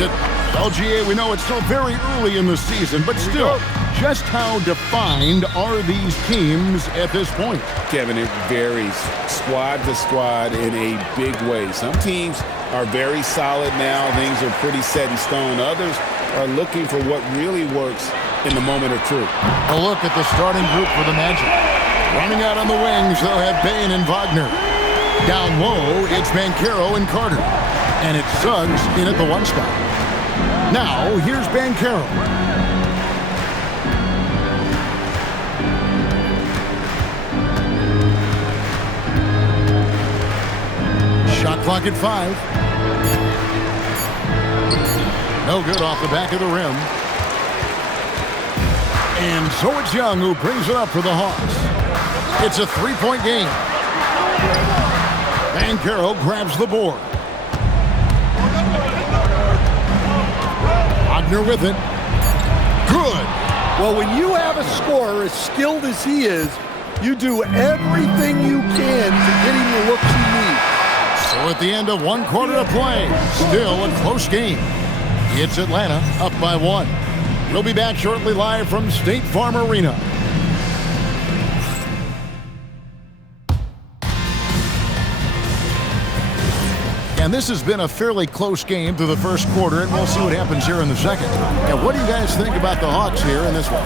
LGA, we know it's still very early in the season, but still, just how defined are these teams at this point? Kevin, it varies squad to squad in a big way. Some teams are very solid now. Things are pretty set in stone. Others are looking for what really works in the moment of truth. A look at the starting group for the Magic. Running out on the wings, they'll have Bane and Wagner. Down low, it's Banchero and Carter. And it's Suggs in at the one spot. Now, here's Banchero. Shot clock at 5. No good off the back of the rim. And so it's Young who brings it up for the Hawks. It's a three-point game. Banchero grabs the board. Wagner with it. Good. Well, when you have a scorer as skilled as he is, you do everything you can to get him the looks he needs. So at the end of one quarter of play, still a close game. It's Atlanta up by 1. We'll be back shortly live from State Farm Arena. And this has been a fairly close game through the first quarter, and we'll see what happens here in the second. And what do you guys think about the Hawks here in this one?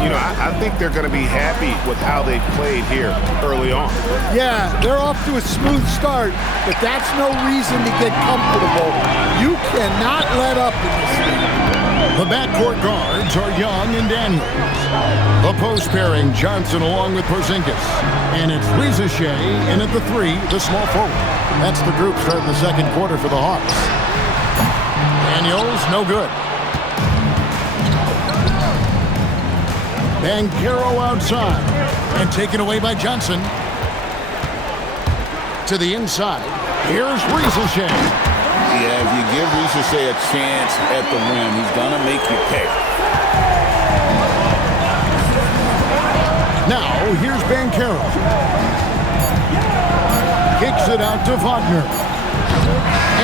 You know, I think they're going to be happy with how they played here early on. Yeah, they're off to a smooth start, but that's no reason to get comfortable. You cannot let up in this game. The backcourt guards are Young and Daniels. The post pairing, Johnson along with Porzingis. And it's Reza Shea in at the 3, the small forward. That's the group starting the second quarter for the Hawks. Daniels, no good. Banchero outside. And taken away by Johnson. To the inside. Here's Reza Shea. Yeah, if you give Reza Shea a chance at the rim, he's going to make you pay. Now, here's Banchero. Kicks it out to Wagner.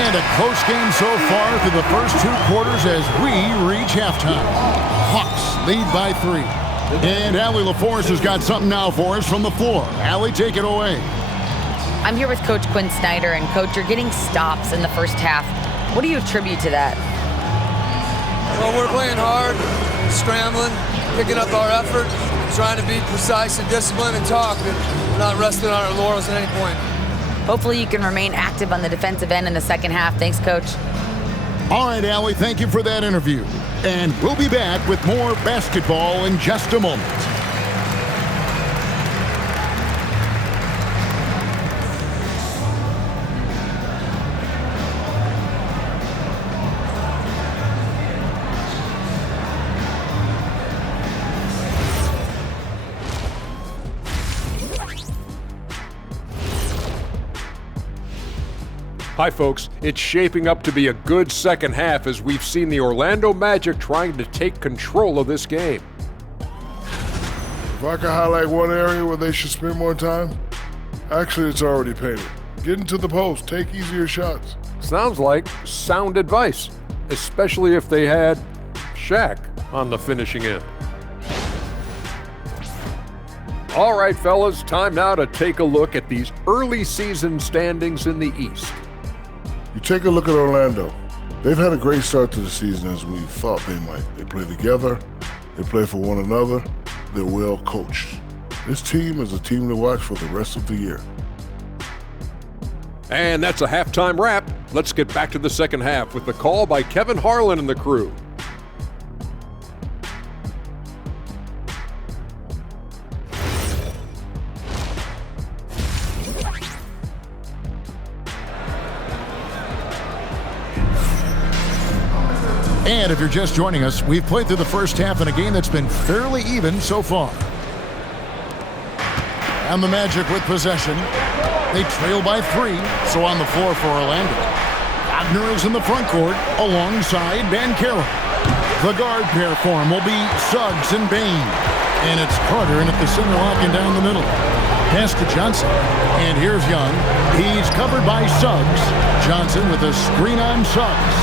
And a close game so far through the first 2 quarters as we reach halftime. Hawks lead by 3. And Allie LaForce has got something now for us from the floor. Allie, take it away. I'm here with Coach Quinn Snyder, and Coach, you're getting stops in the first half. What do you attribute to that? Well, we're playing hard, scrambling, picking up our effort, trying to be precise and disciplined and talk, and not resting on our laurels at any point. Hopefully you can remain active on the defensive end in the second half. Thanks, Coach. All right, Allie, thank you for that interview. And we'll be back with more basketball in just a moment. Hi folks, it's shaping up to be a good second half as we've seen the Orlando Magic trying to take control of this game. If I could highlight one area where they should spend more time, actually it's already painted. Get into the post, take easier shots. Sounds like sound advice, especially if they had Shaq on the finishing end. All right, fellas, time now to take a look at these early season standings in the East. You take a look at Orlando. They've had a great start to the season as we thought they might. They play together, they play for one another, they're well coached. This team is a team to watch for the rest of the year. And that's a halftime wrap. Let's get back to the second half with the call by Kevin Harlan and the crew. And if you're just joining us, we've played through the first half in a game that's been fairly even so far. And the Magic with possession. They trail by 3, so on the floor for Orlando. Wagner is in the front court alongside Banchero. The guard pair for him will be Suggs and Bane. And it's Carter in at the center, locking down the middle. Pass to Johnson. And here's Young. He's covered by Suggs. Johnson with a screen on Suggs.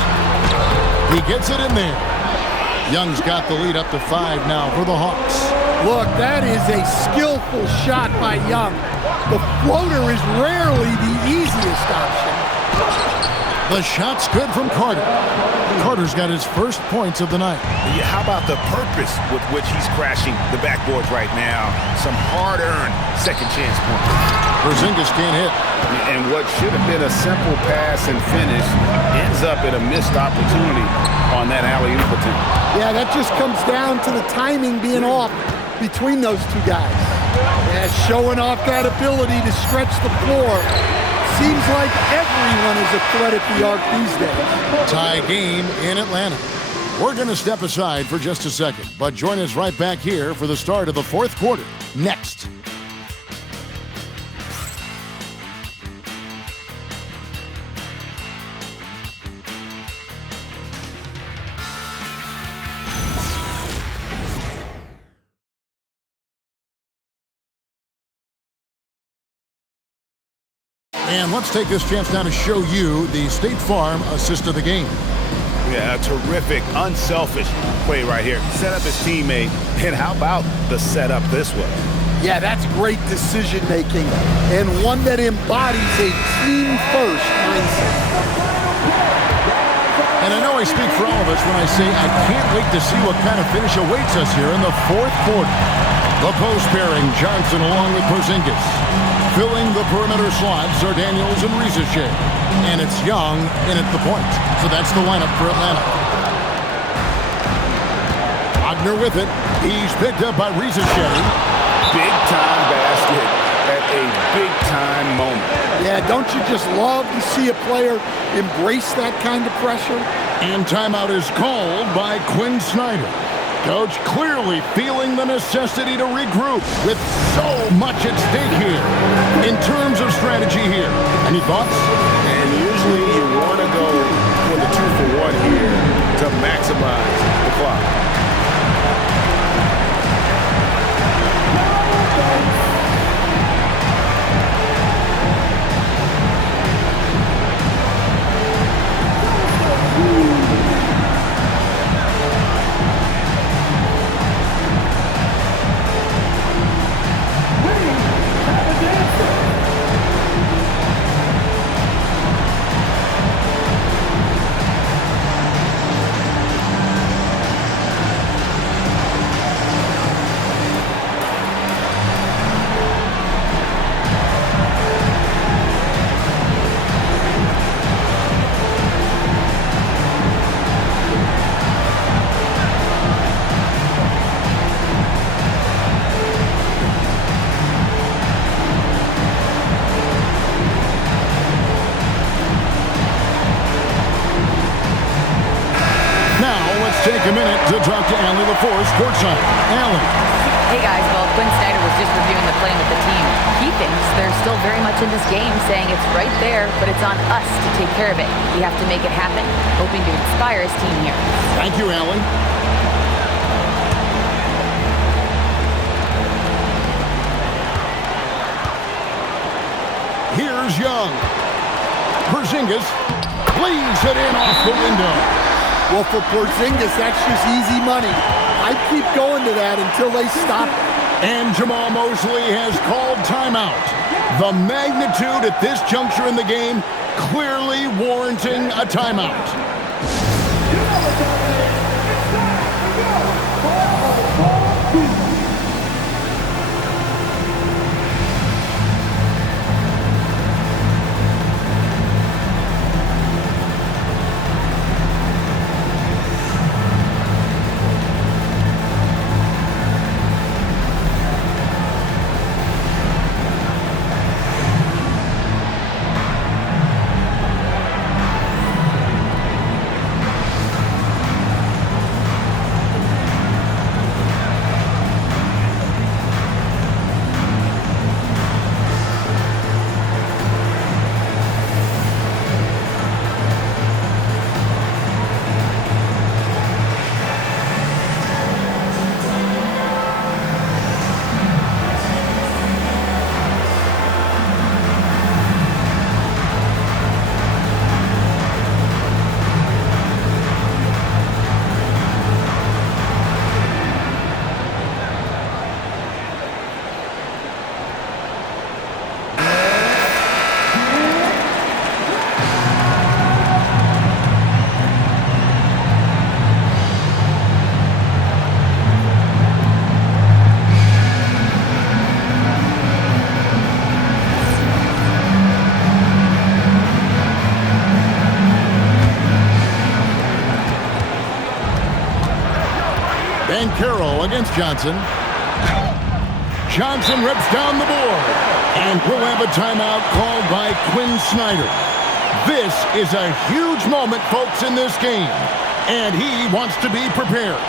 He gets it in there. Young's got the lead up to 5 now for the Hawks. Look, that is a skillful shot by Young. The floater is rarely the easiest option. The shot's good from Carter. Carter's got his first points of the night. Yeah, how about the purpose with which he's crashing the backboards right now? Some hard-earned second chance points. Porzingis can't hit. And what should have been a simple pass and finish ends up in a missed opportunity on that alley-oop attempt. Yeah, that just comes down to the timing being off between those two guys. Yeah, showing off that ability to stretch the floor. Seems like everyone is a threat at the arc these days. Tie game in Atlanta. We're going to step aside for just a second, but join us right back here for the start of the fourth quarter. Next. And let's take this chance now to show you the State Farm assist of the game. Yeah, a terrific, unselfish play right here. Set up his teammate, and how about the setup this way? Yeah, that's great decision-making, and one that embodies a team-first mindset. And I know I speak for all of us when I say I can't wait to see what kind of finish awaits us here in the fourth quarter. The post pairing, Johnson along with Porzingis. Filling the perimeter slots are Daniels and Risacher. And it's Young in at the point. So that's the lineup for Atlanta. Wagner with it. He's picked up by Risacher. Big-time basket at a big-time moment. Yeah, don't you just love to see a player embrace that kind of pressure? And timeout is called by Quinn Snyder. Coach clearly feeling the necessity to regroup with so much at stake here. In terms of strategy here, any thoughts? And usually you want to go for the 2-for-1 here to maximize the clock. Take a minute to talk to Allie LaForce courtside. Allie. Hey guys, well, Quinn Snyder was just reviewing the plan with the team. He thinks they're still very much in this game, saying it's right there, but it's on us to take care of it. We have to make it happen, hoping to inspire his team here. Thank you, Allie. Here's Young. Porzingis leaves it in off the window. Well, for Porzingis, that's just easy money. I'd keep going to that until they stop it. And Jamal Mosley has called timeout. The magnitude at this juncture in the game clearly warranting a timeout. Banchero against Johnson. Johnson rips down the board. And we'll have a timeout called by Quinn Snyder. This is a huge moment, folks, in this game. And he wants to be prepared.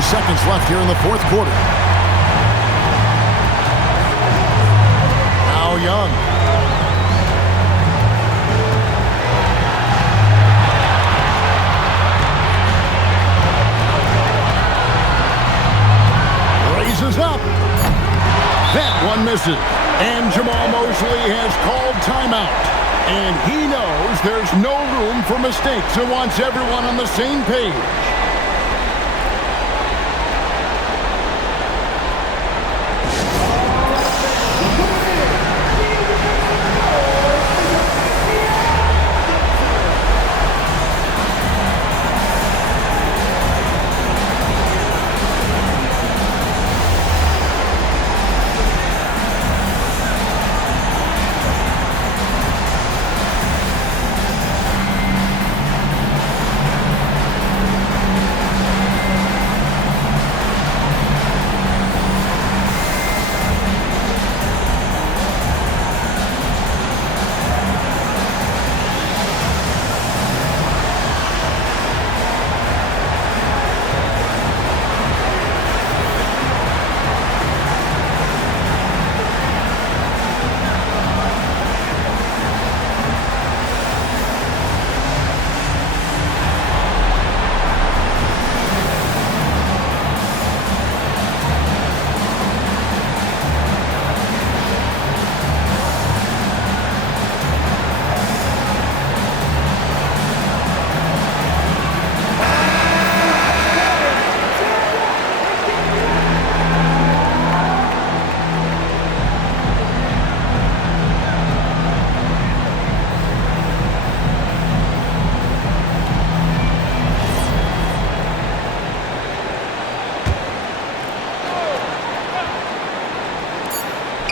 Seconds left here in the fourth quarter. Now Young. Raises up. That one misses. And Jamal Mosley has called timeout. And he knows there's no room for mistakes and wants everyone on the same page.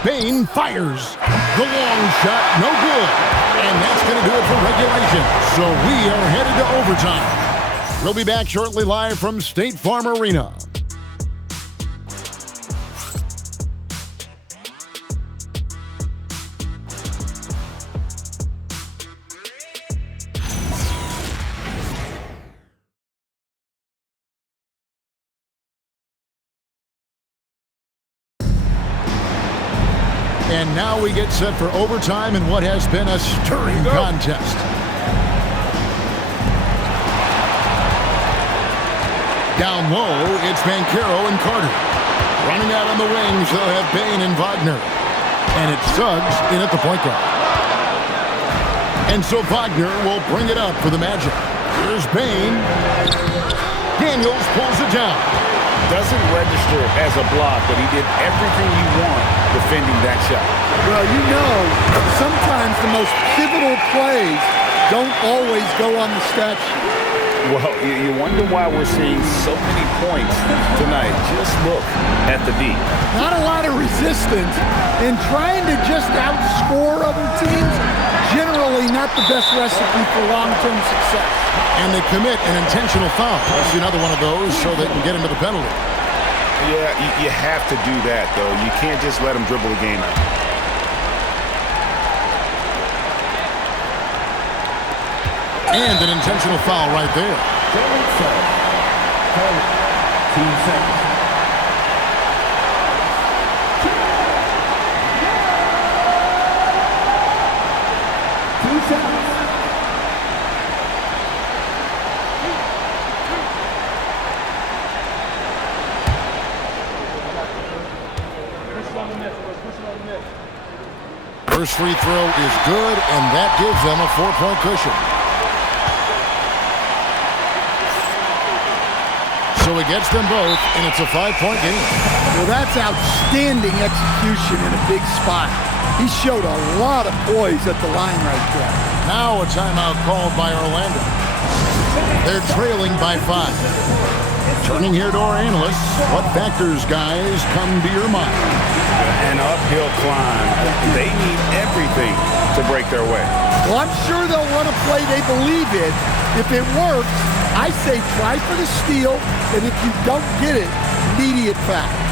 Bane fires. The long shot, no good. And that's going to do it for regulation. So we are headed to overtime. We'll be back shortly live from State Farm Arena. And now we get set for overtime in what has been a stirring contest. Down low, it's Banchero and Carter. Running out on the wings, they'll have Bane and Wagner. And it's Suggs in at the point guard. And so Wagner will bring it up for the Magic. Here's Bane. Daniels pulls it down. Doesn't register as a block, but he did everything you want defending that shot. Well, you know, sometimes the most pivotal plays don't always go on the stat sheet. Well, you wonder why we're seeing so many points tonight. Just look at the D. Not a lot of resistance, and trying to just outscore other teams, generally not the best recipe for long-term success. And they commit an intentional foul. That's another one of those so they can get into the penalty. Yeah, you have to do that, though. You can't just let them dribble the game out. And an intentional foul right there. Team seconds. First free throw is good, and that gives them a 4-point cushion. So he gets them both, and it's a 5-point game. Well, that's outstanding execution in a big spot. He showed a lot of poise at the line right there. Now a timeout called by Orlando. They're trailing by 5. Turning here to our analysts, what factors, guys, come to your mind? An uphill climb. They need everything to break their way. Well, I'm sure they'll run a play they believe in. If it works, I say try for the steal, and if you don't get it, immediate foul.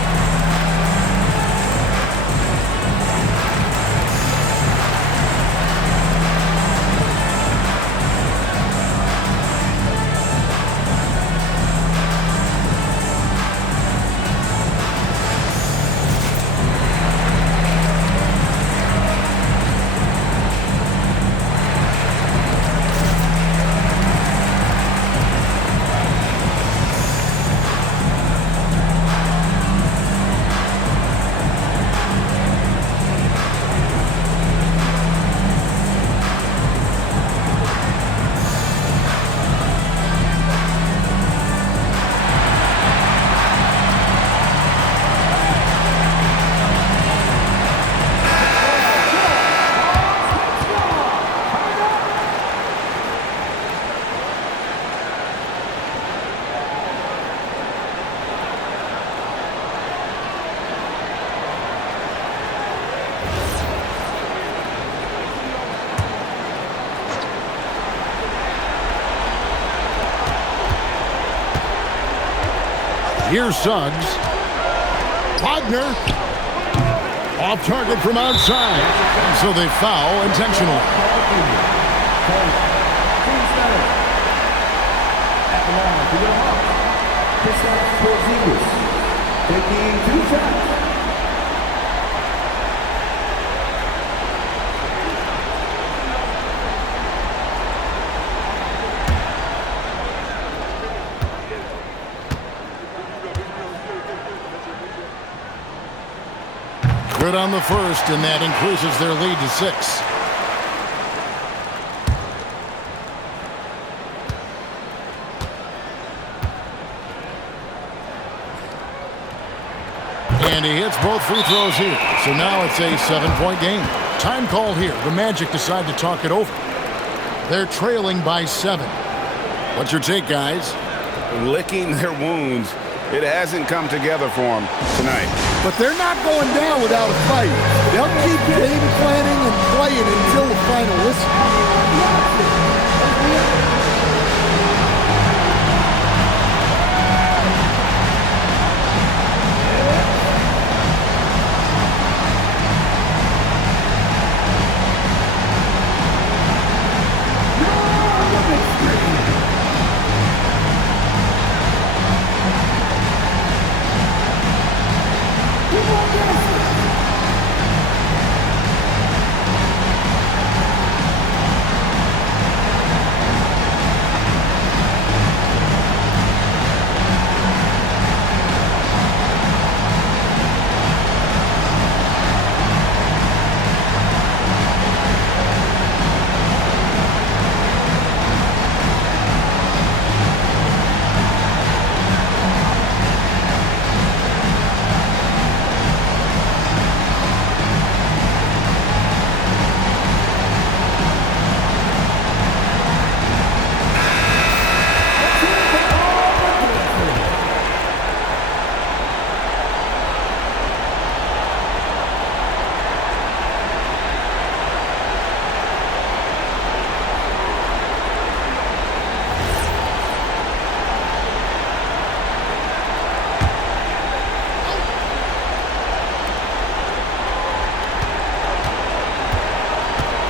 Here's Suggs. Wagner. Off target from outside. And so they foul intentionally. Taking 2 shots. Good on the first, and that increases their lead to 6. And he hits both free throws here. So now it's a 7-point game. Time called here. The Magic decide to talk it over. They're trailing by 7. What's your take, guys? Licking their wounds. It hasn't come together for them tonight. But they're not going down without a fight. They'll keep game planning and playing until the final whistle.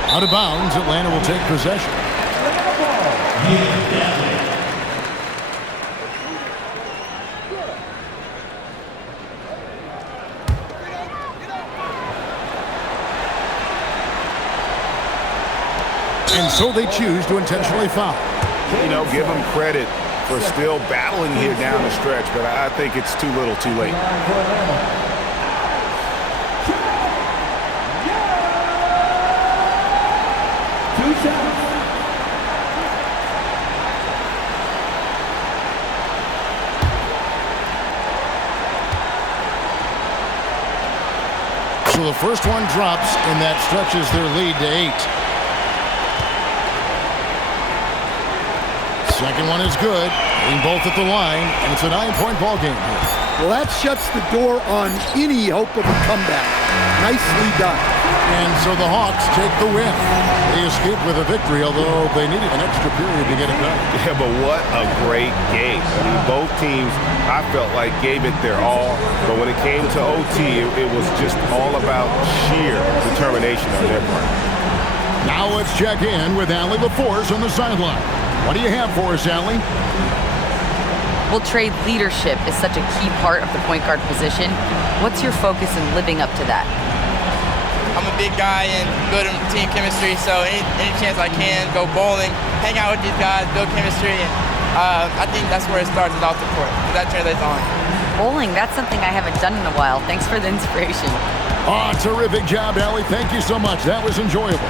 Out of bounds, Atlanta will take possession. And so they choose to intentionally foul. You know, give them credit for still battling here down the stretch, but I think it's too little too late. shots. So the first one drops, and that stretches their lead to 8. Second one is good, hitting both at the line, and it's a 9-point ball game here. Well, that shuts the door on any hope of a comeback. Nicely done. And so the Hawks take the win. They escape with a victory, although they needed an extra period to get it done. Yeah, but what a great game. I mean, both teams, I felt like, gave it their all. But when it came to OT, it was just all about sheer determination on their part. Now let's check in with Allie LaForce on the sideline. What do you have for us, Allie? Well, Trey, leadership is such a key part of the point guard position. What's your focus in living up to that? I'm a big guy and good team chemistry, so any chance I can, go bowling, hang out with these guys, build chemistry, and I think that's where it starts is off the court. That translates on. Bowling, that's something I haven't done in a while. Thanks for the inspiration. Oh, terrific job, Allie. Thank you so much. That was enjoyable.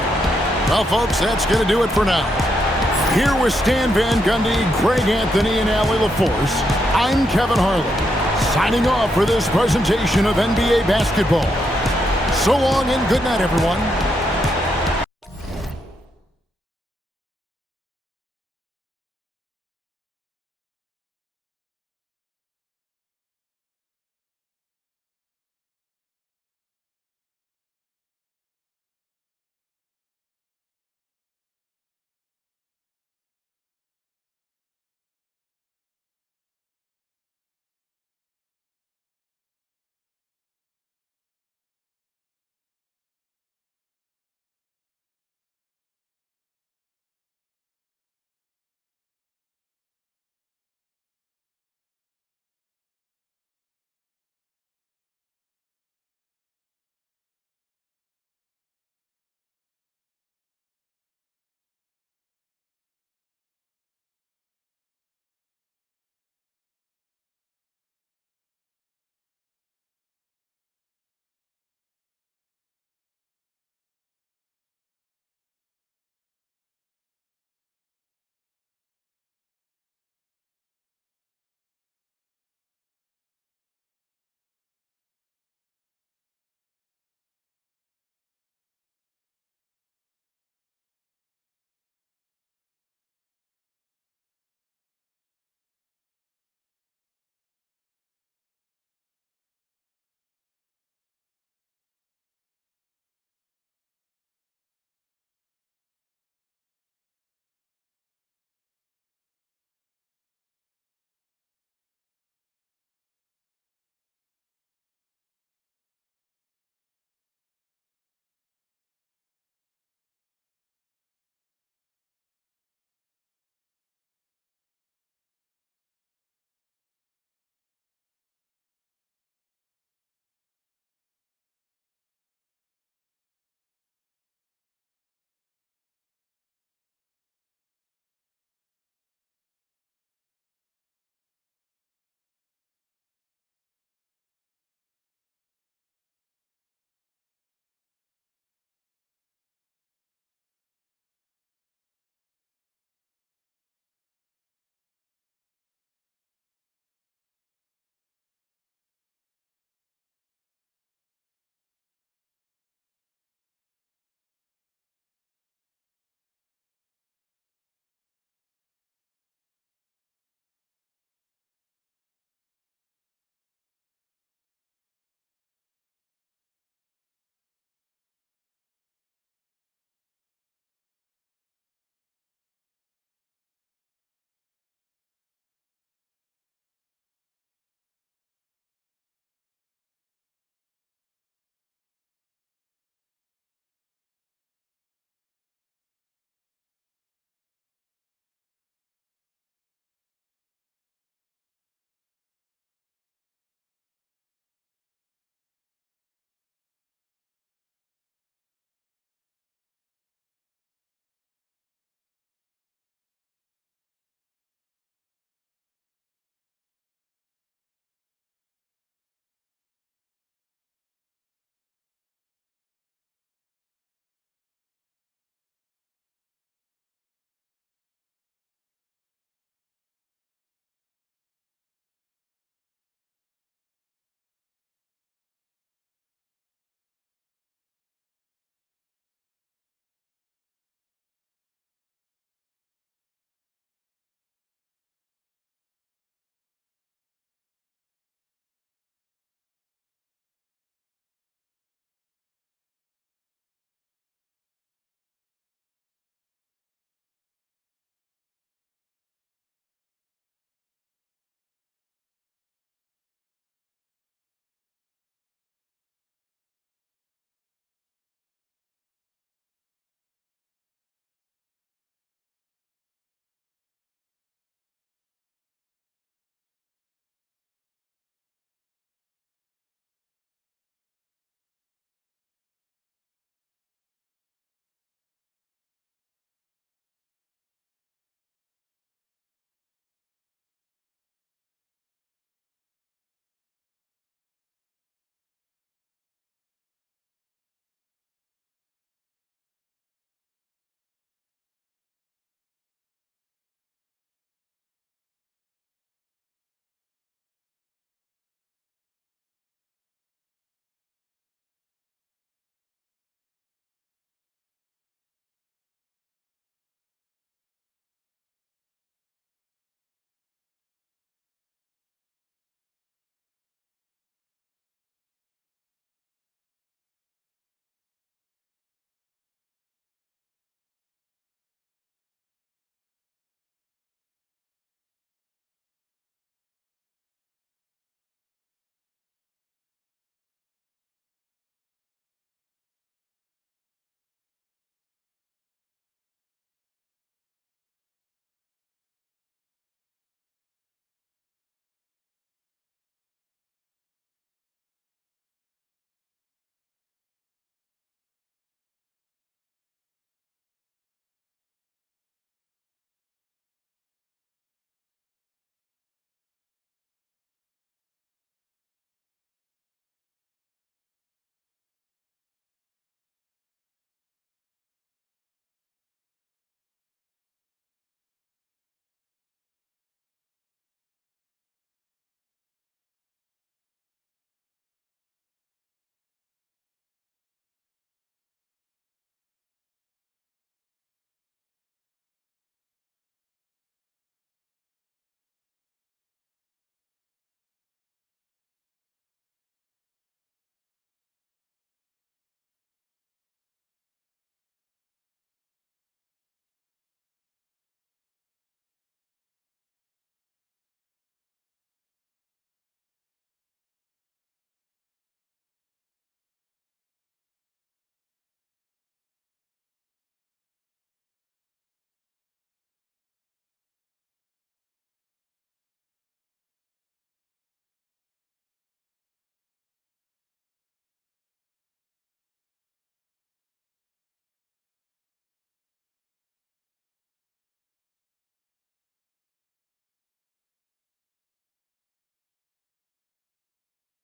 Well, folks, that's going to do it for now. Here with Stan Van Gundy, Greg Anthony, and Allie LaForce, I'm Kevin Harlan, signing off for this presentation of NBA basketball. So long and good night, everyone.